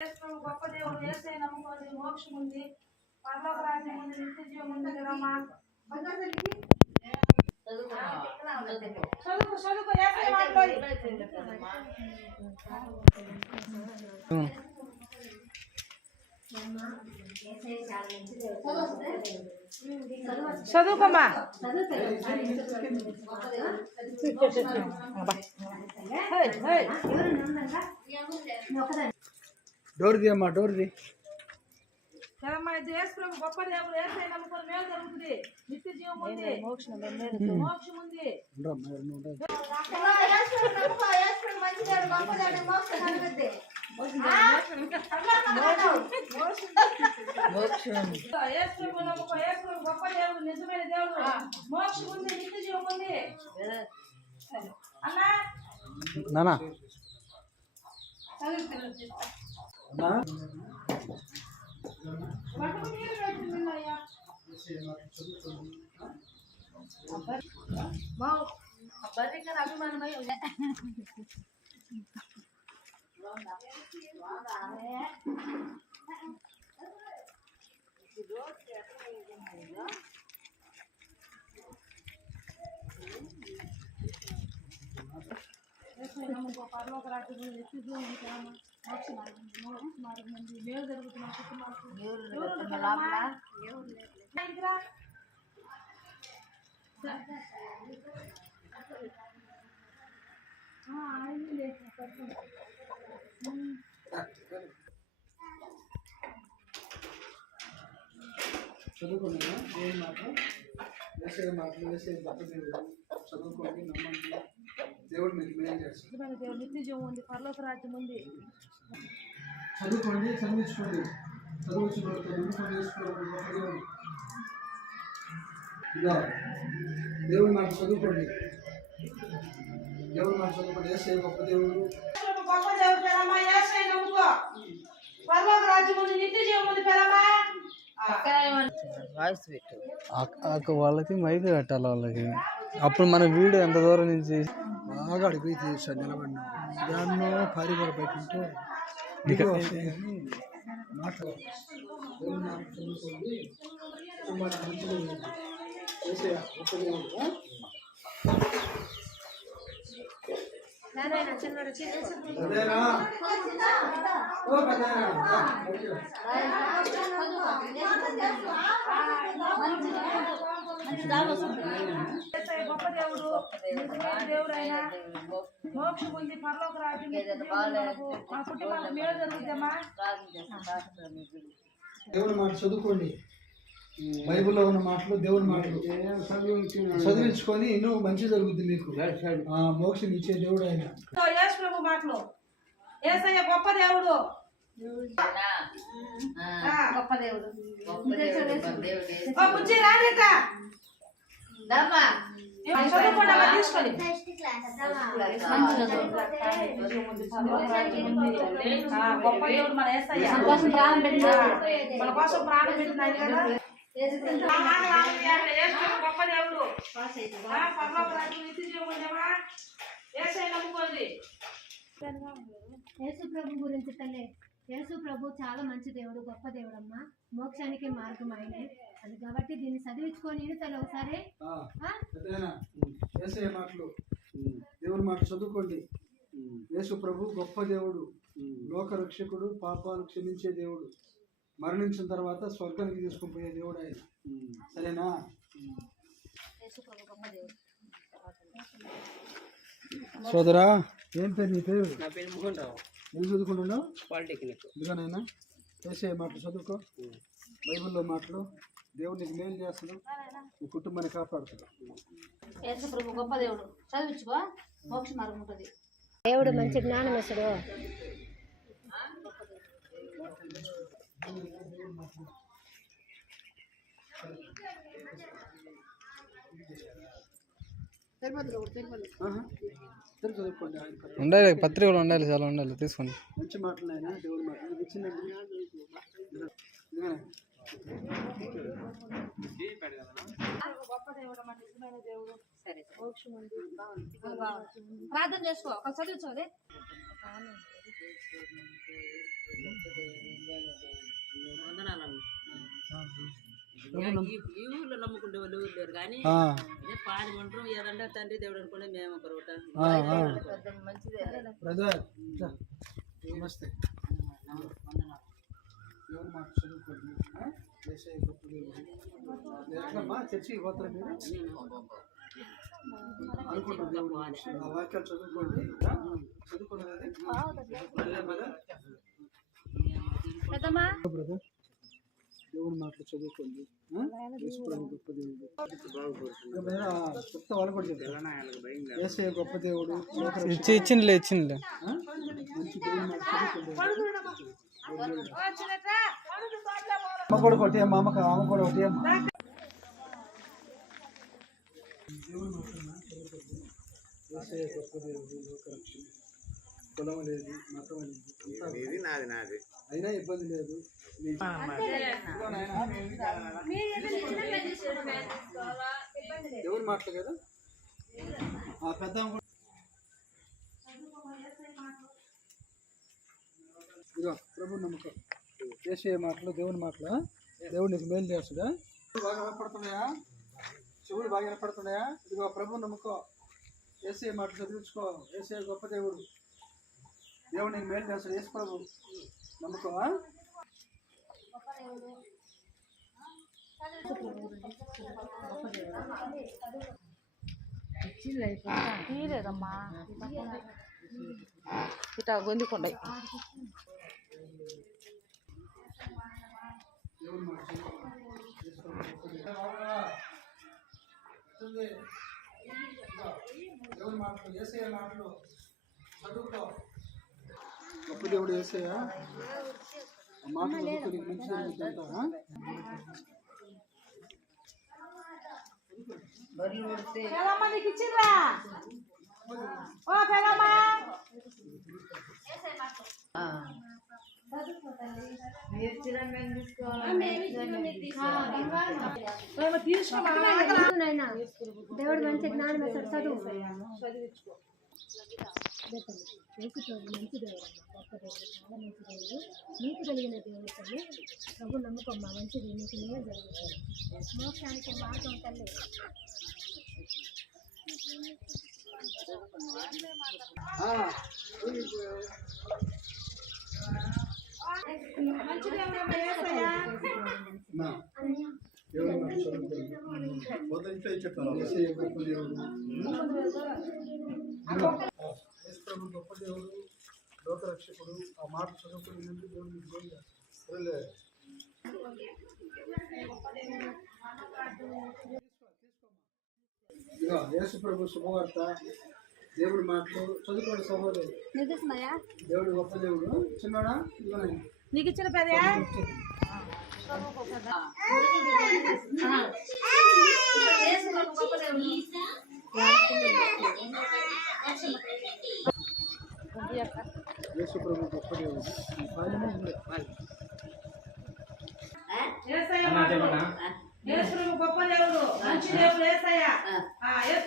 గొప్ప దేవుడు యేసే నమ్ముకోండి, మోక్షం ఉంది, పరలోక రాజ్యం ఉంది, నిత్య జీవం ఉంది కదా. మా చదువు చదువు యేసే మాట్లాడి చదువుకోమ్మా. డోర్ ది అమ్మా, డోర్ ది. కదమ్మా, ఇది యేసు ప్రభు గొప్ప దేవుడు, యేసే నమ్ముకొని మేలు జరుగుతుంది, నిత్య జీవం ఉంది, మోక్షం ఉంది. యేసు ప్రభు నమ్ముకో, యేసు ప్రభు గొప్ప దేవుడు, నిజమైన దేవుడు, మోక్షం ఉంది, నిత్య జీవం ఉంది. అన్నా నానా అభిమానమై పరలోక రాజ్యం నిత్య జీవం మోక్ష మార్గం ఉంది, మేలు జరుగుతున్న కుటుంబాలకు చదువుకోండి. దేవుని మాటలు, వేసే మాటలు, వేసే గొప్ప దేవుడు. చదువుకోండి, నమ్మండి, దేవుడు మీకు మేలు చేస్తాడు. దేవుడు నిత్య జీవం ఉంది, పరలోక రాజ్యం ఉంది. చదువుకోండి, చదివించుకోండి, చదువుకోండి. ఇదా దేవుని మాట చదువుకోండి, దేవుని మాట చదువుకోండి. వేసే గొప్ప దేవుడు, గొప్ప దేవుడు పెరమ్మా, యేసే నమ్ముకో, పరలోక రాజ్యం ఉంది, నిత్య జీవం ఉంది పెరమ్మా. వాళ్ళకి మైక్ పెట్టాలి వాళ్ళకి. అప్పుడు మన వీడియో ఎంత దూరం నుంచి బాగా అడిగి తీసాను, నిలబడినా దాన్నో పారిపోయి పెట్టుంటే మాట్లాడాలి. గొప్ప దేవుడు, దేవుడు అయినా మోక్షం ఉంది, పరలోక రాజ్యం, మా కుటుంబాలకు మేలు జరుగుతామా. దేవుని మాట చదువుకోండి, బైబిల్లో ఉన్న మాటలు, దేవుని మాటలు చదివించుకొని ఎన్నో మంచి జరుగుతుంది మీకు. మోక్షం ఇచ్చే దేవుడు ఆయన. యేసు ప్రభు మాటలు, యేసయ్య గొప్ప దేవుడు, గొప్ప దేవుడు. బుజ్జి రాజేత చదువుకోండి, తీసుకొని గొప్ప దేవుడు మన యేసయ్య, మన కోసం ప్రాణం పెట్టినాడు కదా. గొప్ప దేవుడు, పరలోక రాజ్యం, నిత్య జీవం ఉందేమా. యేసయ్య నమ్ముకోండి. యేసు ప్రభు గురించి తల్లి, యేసు ప్రభు చాలా మంచి దేవుడు, గొప్ప దేవుడమ్మా, మోక్షానికి మార్గం ఆయనే. అది కాబట్టి దీన్ని చదివించుకొని తల్లి ఒకసారి మాటలు, దేవుని మాట చదువుకోండి. యేసు ప్రభు గొప్ప దేవుడు, లోక రక్షకుడు, పాపాలు క్షమించే దేవుడు, మరణించిన తర్వాత స్వర్గానికి తీసుకొని పోయే దేవుడు ఆయన. సరేనా? సోదరా, ఏం పేరు నీ పేరు? నా పేరు ముకుంటావు. ఏం చదువుకుంటున్నావు? పాలిటెక్నిక్. ఇదిగోనైనా వేసే మాటలు చదువుకో, బైబిల్లో మాటలు, దేవుడు నీకు మేలు చేస్తాడు, నీ కుటుంబాన్ని కాపాడుతాడు. యేసు ప్రభు గొప్ప దేవుడు, చదివించుకో, మోక్ష మార్గం ఉంటుంది. దేవుడు మంచి జ్ఞానం ఇస్తాడు. ఉండాలి, పత్రికలు ఉండాలి, చాలా ఉండాలి, తీసుకోండి. మంచి మాటలు ఆయన దేవుడి మాటలు ఇచ్చిందండి. ప్రార్థన చేసుకో, చదువు చదివే ఈ ఊర్లో నమ్ముకుంటే వాళ్ళు ఊరు లేరు కానీ అదే పాడి ఉంటాం ఏదంటే తండ్రి దేవుడు అనుకునే మేము ఒక రోట బ్రదర్ నమస్తే. దేవుని మాట చదువుకోండి. యేసయ్య గొప్ప దేవుడు. ఎట్లమ్మా చర్చికి పోతారా మీరు? అనుకుంటారు దేవుడు ఆ వాక్యాలు చదువుకోండి. చదువుకున్నది బ్రదర్ దేవుని మాటలు చదువుకోండి. గొప్ప దేవుడు చెప్తా వాళ్ళు కూడా చెప్తారు. యేసయ్య గొప్ప దేవుడు. ఇచ్చిందిలే మంచి దేవుని మాట చదువుకోండి. అమ్మ కూడా కొట్టి అమ్మ అమ్మకు అమ్మ కూడా కొట్టి అమ్మ. దేవుని మాటలు యేసయ్య గొప్ప దేవుడు. లోకరక్షణ కులం లేదు, మతం లేదు, అయినా ఇబ్బంది లేదు. దేవుని మాటలు కదా పెద్ద ఇదిగో ప్రభు నమ్మకం. యేసయ్య మాటలు దేవుని మాటలు. దేవుడు నీకు మేలు చేస్తాడా? బాగా వినపడుతున్నాయా? చెవులు బాగా వినపడుతున్నాయా? ఇదిగో ప్రభు నమ్మకం. యేసయ్య మాటలు చదివించుకో. యేసయ్య గొప్ప దేవుడు. దేవుడు నీకు మేలు చేస్తాడు. యేసు ప్రభు నమ్మకమా? తీరేదమ్మా ఇట్లా గొంతుకుంటాయి. దేవుని మాటలు యేసయ్య మాటలు చదువుకో. గొప్ప దేవుడు యేసయ్య ఆ మాటలు చదువుకో. నీకు మంచి జరుగుతుందా? నీకు ఇచ్చిర్రా ఓ పెదమ్మా దేవుడు మంచి జ్ఞానం ఇస్తాడు. చదువు మంచి దేవుడు, గొప్ప దేవుడు, చాలా మంచి దేవుడు, నీతి కలిగిన దేవుడు తల్లి. ప్రభు నమ్మకమ్మా, మంచిది, నీకు నేను జరుగుతుంది. మోక్షానికి మార్గం తల్లి. మంచి దేవుడు యేసయ్య. దేవుని మాట చదువుకోండి. యేసయ్య గొప్ప దేవుడు. యేసు ప్రభు గొప్ప దేవుడు, లోకరక్షకుడు. ఆ మాట చదువుకుని దేవుడు నీకు మేలు చేస్తాడు. ఇదిగో యేసు ప్రభు శుభవార్త. దేవుడి మాటలు చదువుకోండి సహోదరు. దేవుడు గొప్ప దేవుడు. చిన్నడా నీకు ఇచ్చిన పెదయా యేసు ప్రభు గొప్ప దేవుడు. యేసయ్య మాటలు యేసు ప్రభు గొప్ప దేవుడు, మంచి దేవుడు యేసయ్య.